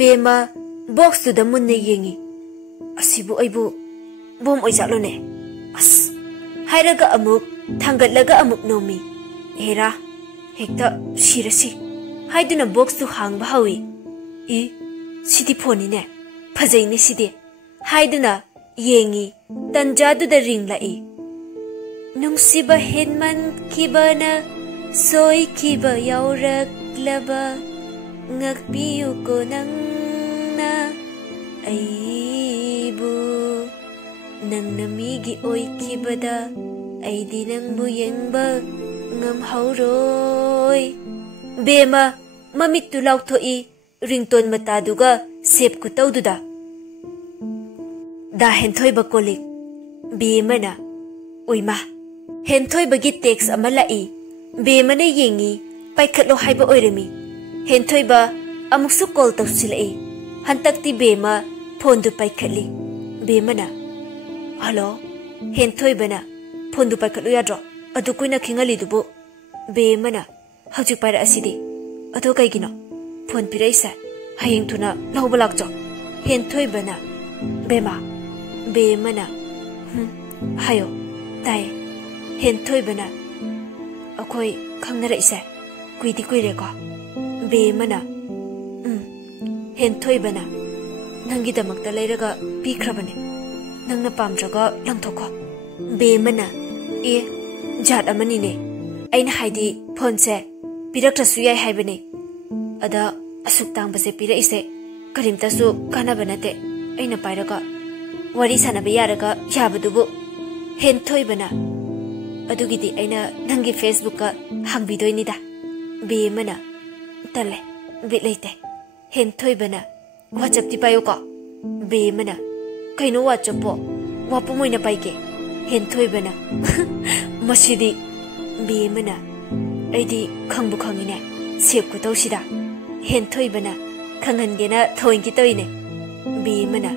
Bema box to the moon yengi. Asibu aibu bom oijalone. As hairaga amuk thangalaga amuk nomi. Era hekta shirasi. Haiduna box to hang bahawi. Sidi phone ne. Phajai ne sidi. Haiduna yengi tanjadu the ring lai. Nungsiba henman kibana soikhiba ywrabasu nakpiyu ko nangna eyibi nang namigi oikhibada aidi nangbu yengba ngamhauroi. Bema mamittu lauthoi rington mataduga sep kutaududa da henthoiba kolik bemana oima henthoibagi text amalai bemana yengi paikhatlo haiba oiremi. Henthoiba amuksu call tausilai hantakti bema phone du paikhatli. Bemana hello henthoibana phone du paikhatlu yadro adu kuina khingali dubu. Bemana hajik paira asidi adu kaigino phone piraisa hayeng thuna lauba lakjo. Henthoibana bemana hayo tai henthoibana akoi khangnara isa kuidi kuire ko. Bemana henthoibana nangi damakta leiraga pikhrabane nangna pamdraga langthoko. Bemana jat amani ne aina haidi phone se pirakrasu yai haibane ada asuk tangbase piraise karimta su kanaba nate aina pairaga wari sanaba yaraga yabadubu. Henthoibana adugidi aina nangi Facebook ka hangbidoinida. Bemana tale bitleite henthoibana WhatsApp ti payo ko. Bemana kaino WhatsApp po wapu moina paike. Henthoibana masidi bemana aidi khangbu khangine sep ku tawsida. Henthoibana khangangena thoinki toine. Bemana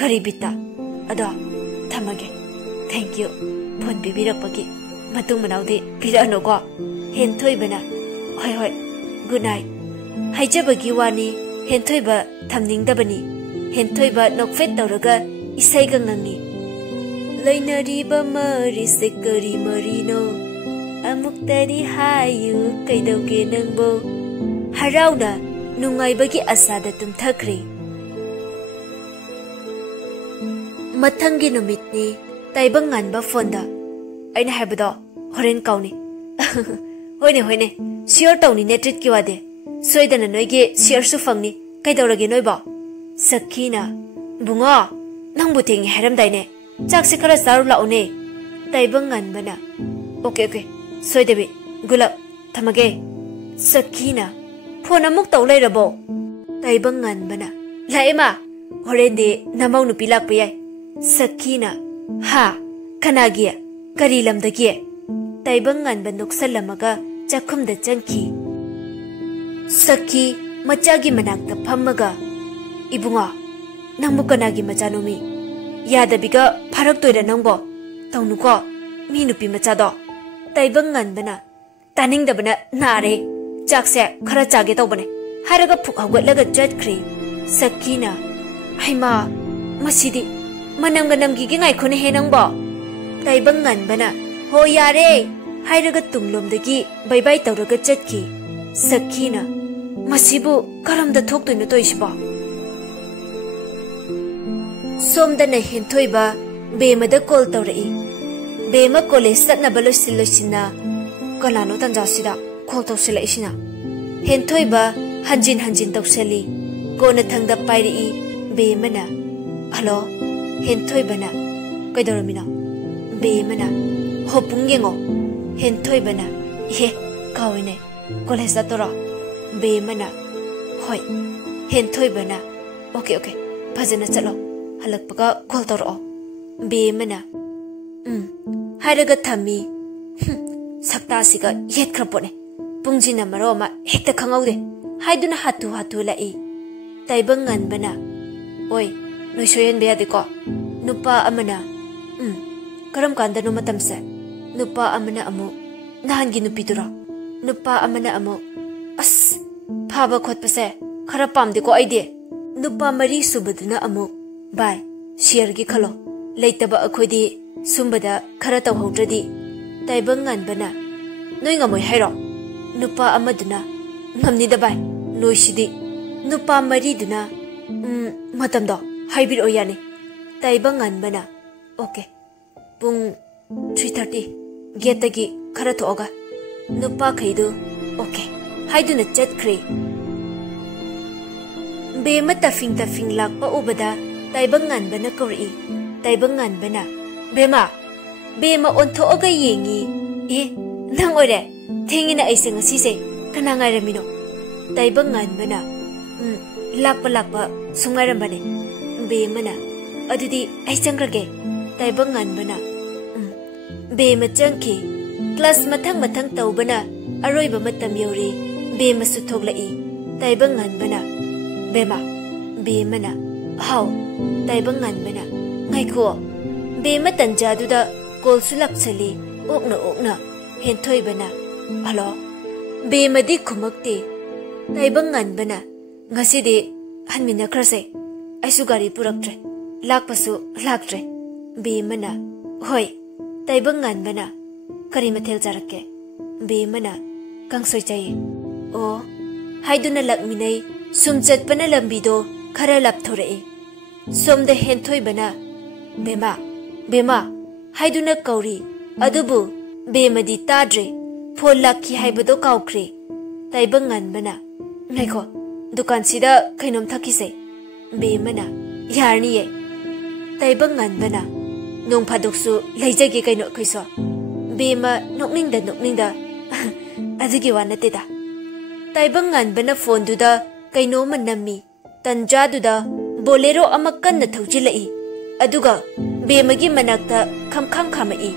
karibita ado thamage. Thank you phone bibirakpagi matung manaudi pirano ko. Henthoibana hoi good night haijabagi wani henthoiba thamningdabani. Henthoiba nokfet tawraga isaiga ngangi. Lainariba mari se kari marino amuktari hayu kaidauge nangbo. Harauna nungaibagi asada tumthakri. Mathangi numitni taibang nganba fonda aina haibado horen kauni. Hoine share tawni ne treat ki wade soidana noige share su fangni kaidawrage noiba. Sakhina bunga nangbu tengi haramdaine chakse khara saru laune taibang nganbana. Okay soidebi gula thamage. Sakhina phone amuk taw leirabo taibang nganbana laima horende namau nupi lakpa yai. Sakhina ha kanagia kari lamdagi taibang nganba noksalamaga chakhumda changki. Sakhi machagi manakta phammaga ibunga nangbu kanagi machanomi yadabiga pharak toira nangbo tawnuko mi nupi machado. Taibang nganbana taningdabana nare chakse khara chage tawbane haraga phuk hawgatlaga chatkhri. Sakhina haima masidi manamga namgi gi ngai khone he nangbo. Taibang nganbana ho yare hairaga tunglomdagi bye bye tawraga chatki. Sakhina masibu karamda thoktoino toisiba. Somdana henthoiba bemada call tawrai. Bema college tatnaba loisina kalano tanjasida call tawsila isina. Henthoiba hanjin tawsali kona thangda pairi. Bemana hello henthoibana kaidoramina. Bemana hopung yengo. Henthoibana kawine college datora. Bemana hoi henthoibana okay phajana chalo halakpaga call toro be mana hairaga thami sakta siga yet krapone pungjina maroma hekta khangaude haiduna hatu lai taibangan bana oi noi soyen be ade ko nupa amana karam kanda no matam se nupa amana amu nahan gi nupi dura nupa amana amu as phaba khot pase khara pam de ko aide nupa mari subaduna amu bai share gi khalo leitaba akhodi sumbada khara taw haudradi taibangan bana noi ngamoi hairo nupa amaduna ngamni da bai noi sidi nupa mari duna matam do haibir oyane taibangan bana okay pung 3:30 getagi khara thoga nupa khaidu okay haiduna chat khre be mata fing lak pa ubada taibangan bana kori taibangan bana bema ontho aga yengi e nang ore thengina aise ngasi se kana ngai ramino taibangan bana lakpa sungai rambane be mana adudi ai changrage taibangan bana be ma changki class mathang tawbana aroiba matam yori be masu thoglai taibangan bana bema be mana how taibangan bana ngai ko be matan jaduda kol sulak sali okna henthoi bana alo be madi khumakte taibangan bana ngasi de hanmina krase aisu gari puraktre lakpasu laktre be mana hoi taibangan bana kari mathel jarake be mana kangsoi chai o haiduna lakminai sumchat pana lambido khara lapthore somda henthoi bana bema haiduna kauri adubu bemadi tadre phol lakhi haibado kaukre taibangan bana naiko dukan sida khainom thakise be mana yarni ye taibangan bana nong phadoksu leijage kaino khaiso be ma nokningda adigi wanate da taibangan bana phone duda kaino manami tanja duda bolero amakan na thawjilai aduga be magi manakta khamkhang khamai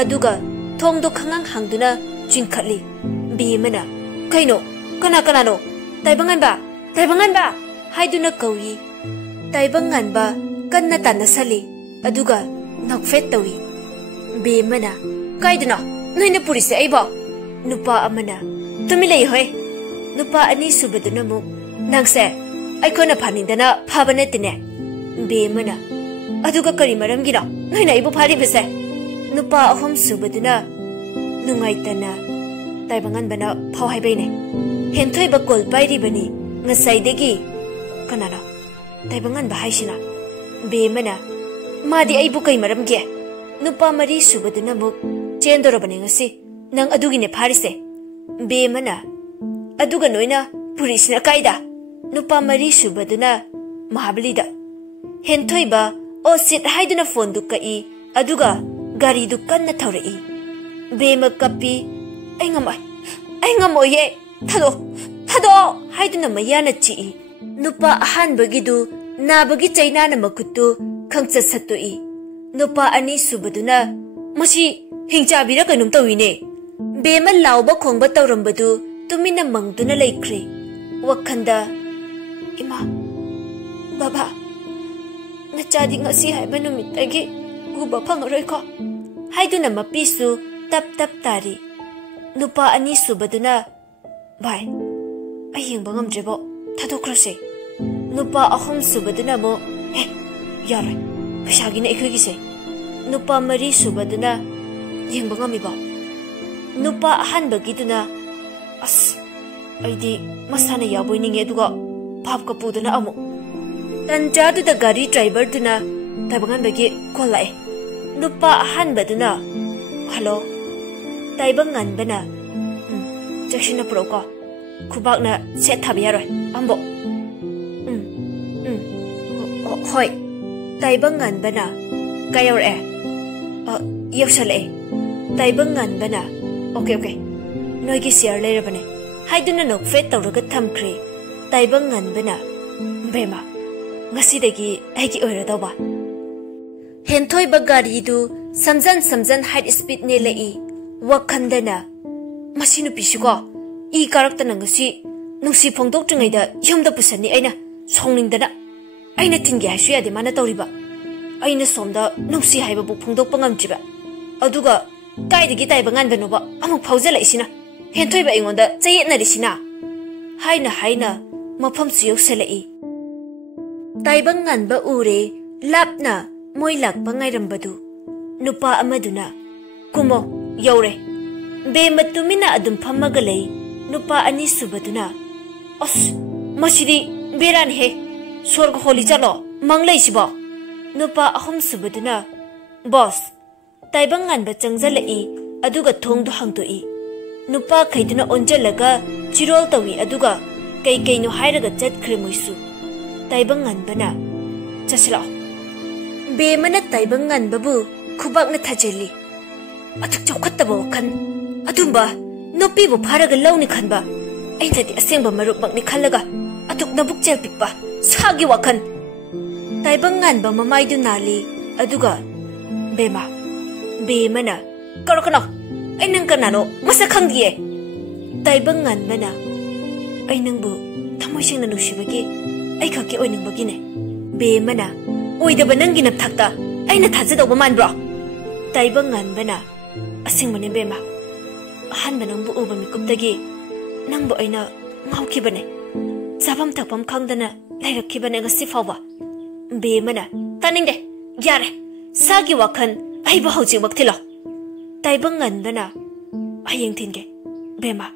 aduga thongdo khangang hangduna chingkhatli be mana kaino kana no taibangan ba haiduna kawi taibangan ba kanna tanasali aduga nakfet tawi be mana kaiduna noina purise aiba nupa amana tumilei hoy nupa ani subaduna mu nangse aikona phanindana phabane tine be mana aduga kari maram gira noina ibu phari bese nupa ahom subaduna nungaitana taibangan bana phau haibaine henthoi ba kol pairi bani ngasai degi kanana taibangan ba haisina be mana madi aibu kai maram ge nupa mari subaduna mu chendoro bani ngasi nang adugine pharise be mana aduga noina purisina kaida nupa mari subaduna mahabalida henthoi ba o sit haiduna phone du kai aduga gari du kanna thaurai be ma kapi ai ngamoi ye thado haiduna mayana chi nupa ahan bagidu na bagi chaina na makutu khangcha satoi nupa ani subaduna masi hingcha bira kanum tawine bema lawba khongba tawrambadu tumina mangduna laikre wakhlda ima baba nachadi ngasi haiba numit agi guba phangaroi ko haiduna mapisu tap tari nupa ani subaduna bai ayengba ngamdrebo thadokrase nupa ahom subaduna mo yare pashagina ikhugise nupa mari subaduna yengba ngamiba nupa ahan bagiduna as aidi masana yaboininge duga bab ka puduna amu tanjadu da gari driver duna tabangan bagi kolai nupa ahan baduna hello taibangan bana jakshina proko khubakna set thabiyaroi ambo hoi taibangan bana kayor yosale taibangan bana okay noigi share le rabane haiduna nok fet tawraga thamkhre taibangan bana bema ngasidagi aigi oiradaba henthoi ba gari du samjan high speed ne lei wakhandana masinu pisugo I karakta nangasi nungsi phongdok tringai da yomda pusani aina songningdana aina tingi hasu yade mana tawriba aina somda nungsi haiba bu phongdok pangamjiba aduga kaidagi taiba nganbanoba amuk phaujala isina henthoi ba ingonda chayetna risina haina mafam siyok selai taiba nganba ure lapna moi lakpa ngairambadu nupa amaduna kumo yaure be matumina adum phamaga lei nupa ani subaduna as masidi beran he sorg holi chalo manglai sibo nupa ahum subaduna boss taibang ngan ba changjala aduga thongdu hangtoi nupa khaiduna onjalaga chirol tawi aduga kai no hairaga chatkhre moisu taibang ngan bana chasla be mana taibang ngan babu khubak na thajeli atuk chokhattaba wakhan adumba nopi bu pharaga lawni khanba ainadi asengba marup makni khallaga atuk nabuk chel pikpa sagi wakhan taibang ngan ba mamai du nali aduga bema be mana karokano ainang kanano masa khangdiye taibang ngan bana ainang bu thamoi singna nusibagi ai khaki oining bagine be mana oidaba nangi nap thakta aina thajadaba manbro taibang ngan bana asingmane bema ahanba nangbu uba mikuptagi nangbu aina ngawkibane zabam thakpam khangdana lairakibane ngasi fawba be mana taningde yare sagi wakhan aiba hauji wakthilo taibang ngan bana ayeng thinge bema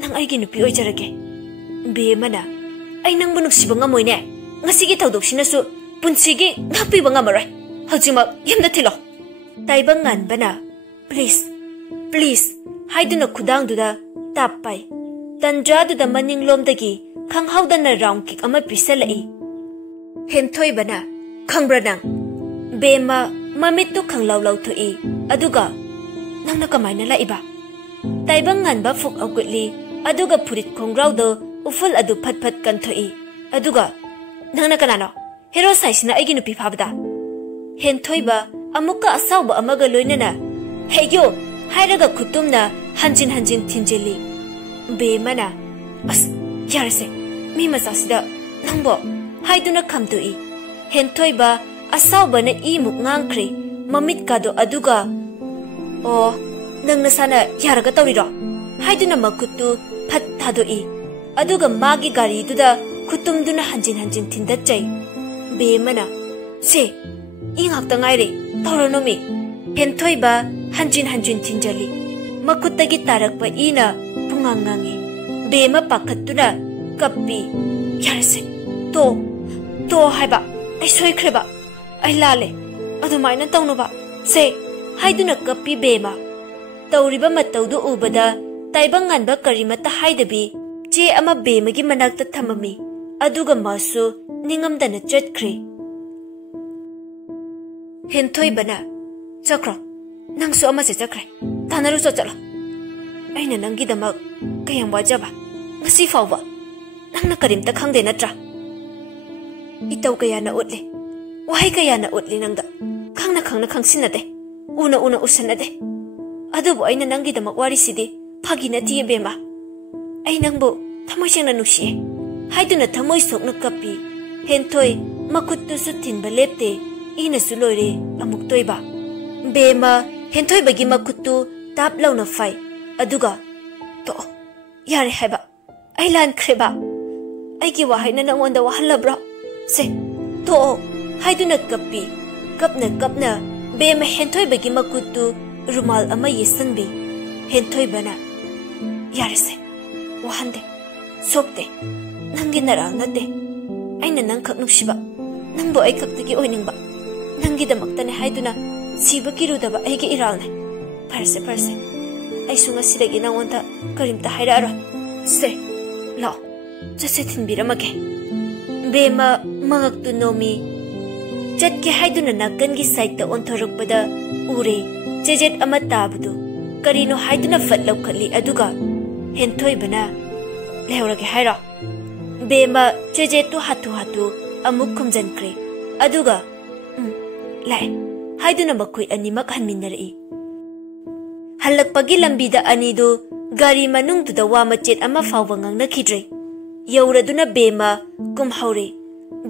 nang aigi nupi oijarage be mana ai nangbu nuksiba ngamoine ngasigi thawdoksinasu punsigi ngakpiba ngamarai haujimak yamda thilo taibang ngan bana please haiduna khudang duda tapai tanja duda maning lomdagi khanghaudana round kick ama pisalai henthoi bana khangbranang bema mamit tu khanglaw law thoi aduga nangna kamaina laiba taibang ngan ba fuk agutli aduga purit khongraw do uful adu phat kan thoi aduga nangna kanano hero saisina aigi nupi phabda henthoi ba amuka asawba amaga loinana heyo hairaga kutumna hanjin thinjeli be mana as yarse mi masasida nangbo haiduna khamtoi henthoi ba asawba na muk ngangkhre mamit kado aduga o nangna sana yaraga tawriro haiduna makuttu phat thadoi aduga magi gari duda kutumduna hanjin thindachai be mana se ingakta ngaire tawranomi henthoi ba hanjin thinjali makuttagi tarakpa ina pungangangi bema pakhattuna kappi yarse to haiba ai soikreba ai lale adumaina tawnuba se haiduna kappi bema tawriba matawdu ubada taibang nganba karimata haidabi che ama bemagi manakta thamami aduga masu ningamdana chatkhre henthoi bana chakro nangsu ama se chakre tanaru chalo aina nangi damak kayam wajaba ngasi fawba nangna karimta khangde natra itaw kayana utle wahai kayana utli nangda khangna khangsinade una usanade adubu aina nangi damak wari sidi phagina tiye bema ai nangbu thamoi sengna nusi haiduna thamoi sokna kapi henthoi makuttu su thinba lepte ina su loire amuk toiba bema henthoi bagi makuttu tap launa fai aduga to yare haiba ai lan khreba ai gi wahaina nangonda wahalabra se to haiduna kappi kapna bema henthoi bagi makuttu rumal ama yesanbi henthoi bana yare se wahande sokte nangi narang nate aina nang khak nuksiba nangbo ai khaktagi oiningba nangi damaktane haiduna siba kirudaba aigi iralne parse ai sunga sidagi nangonta karimta hairaro se lo jase thinbiramage bema mangaktu nomi chatke haiduna nakangi side onthorukpada ure jejet ama tabudu karino haiduna fatlaw khali aduga henthoi bana lehorage hairo bema jejet tu hatu amuk khumjankre aduga lai haiduna makoi animak hanminnarai halakpagi lambida anidu gari manungduda wa machet ama fawba ngangnakidre yauraduna bema kumhaure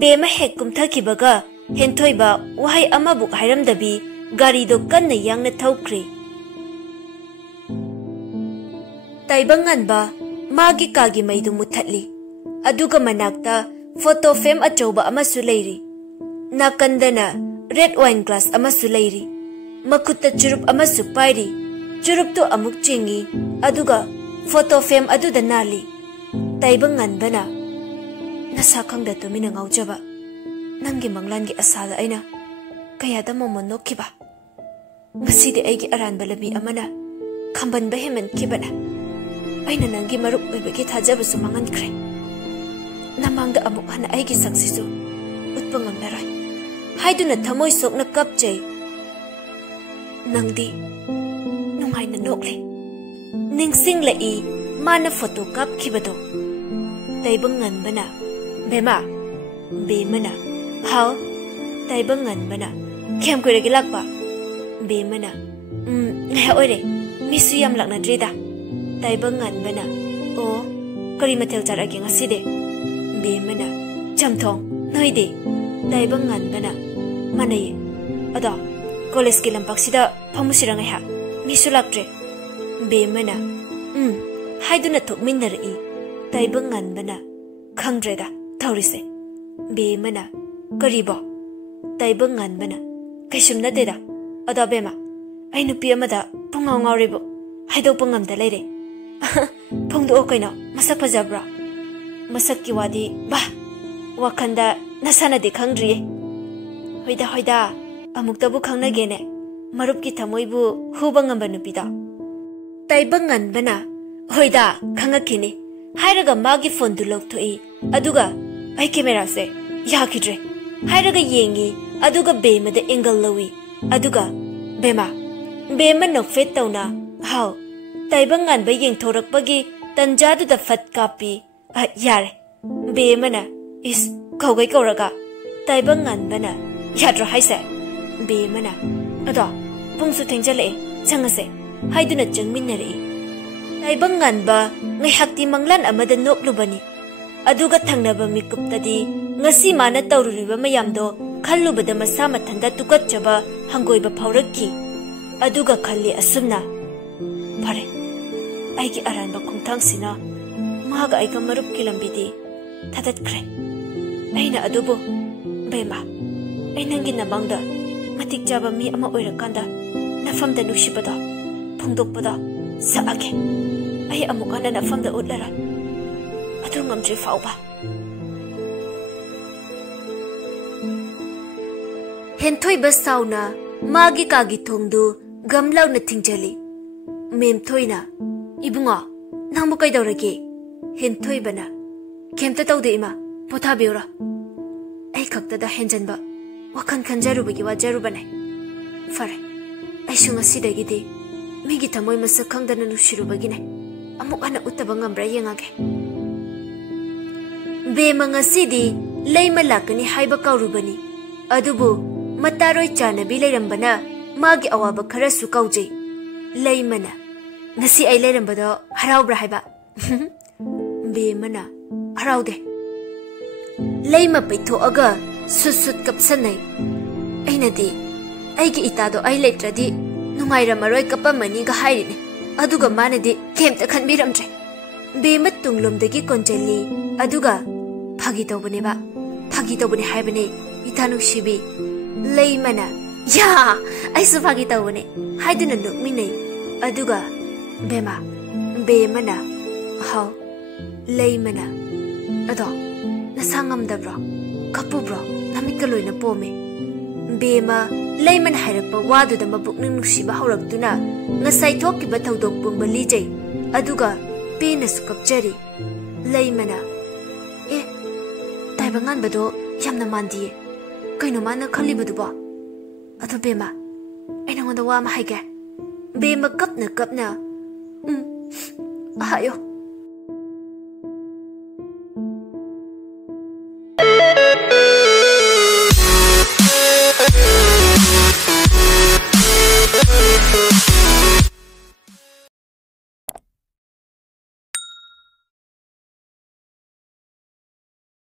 bema hek kumthakibaga henthoiba wahai amabu hairamdabi gari do kanna yangna thawkre taibanganba magi kagi maidu muthatli aduga manakta photo frame achauba amasu leiri nakandana red wine glass amasu leiri makutta churup amasu pairi churup to amuk chingi aduga photo frame aduda nali taibanganbana nasa khangda tumina ngaujaba nangi manglangi asala aina kayada momon nokkiba ngasidi aigi aranba labi amana khambanba hemen kibana aina nangi marup oibagi thajabasu mangankre namangda amuk hana aigi saksisu utpangam narai haiduna thamoi sokna kapchei nangdi nungaina nokle ningsing la i mana photo kap khibado taibanganbana bema bemana how taibanganbana khem koiregi lakpa bemana ngai oire misu yam lakna drida taibanganbana o kari mathel charage ngaside bemana chamthong noide taibanganbana manai ada college ki lampak sida phamusirang ha misu laktre bemana haiduna thokminnarai taibanganbana khangdreda thaurise bemana karibo taibanganbana kaisumna deda ada bema ai nupi amada pungaw ngawrebo haidokpa ngamda leire phongdo kaino masak phajabra masak ki wadi ba wakhanda nasana de khangdriye hoida amuktabu khangnagene marup ki thamoibu hubangamba nupida taibanganbana hoida khangakini hairaga magi phone du lokthoi aduga ai camera se yakidre hairaga yengi aduga bemada angle lawi aduga bema no fet tawna how taibangan ba yeng thorakpagi tanjadu da fat kapi yare bemana is kaugai kauraga taibangan bana yadro haise bemana ado pungsu thengjale changase haiduna changminnari taibangan ba ngai hakti manglan amada noklubani aduga thangnaba mikuptadi ngasi mana tawruriba mayamdo khallubada masa mathanda tukatchaba hangoiba phaurakki aduga khalli asumna pare aigi aranba khungthangsina maga aiga marup kilambidi thadatkre aina adubo bema ainangi namangda matik jaba mi ama oirakanda nafamda nushibada phongdokpada saage ai amukana nafamda utlara adu ngamjri fauba henthoi basauna magi kagi thongdu gamlaw na thingjali mem thoina ibunga nangbu kaidawrage henthoi bana kemta tawde ima potha beura ai khakta da henjanba wakhan khanjaru bagi wajaru banai fare ai sunga sidagi de migi thamoi masa khangdana nushiru bagi ne amuk ana uttaba ngambra yengage be manga sidi leima lakani haiba kaurubani adubu mataroi chanabi leirambana magi awaba kharasu kaujei leimana ngasi ai leirambado haraubra haiba bemana haraude leima peitho aga susut kapsanai ainadi aigi itado ai letradi nungaira maroi kapamani ga hairine aduga manadi kemta khanbiramtre bema tunglomdagi konjeli aduga phagi tawbane haibane itanu shibi leimana ya aisu phagi tawbane haiduna nukminai aduga bemana how leimana ado nasangamdabro kapubro namika loina pome bema leiman hairakpa waduda mabukning nusiba haurakduna ngasai thokiba thaudok pumba lijai aduga pena sukapjari leimana taibangan bado yamna mandiye kaino mana khalibuduba adu bema aina ngonda wa ma haige bema kapna hayo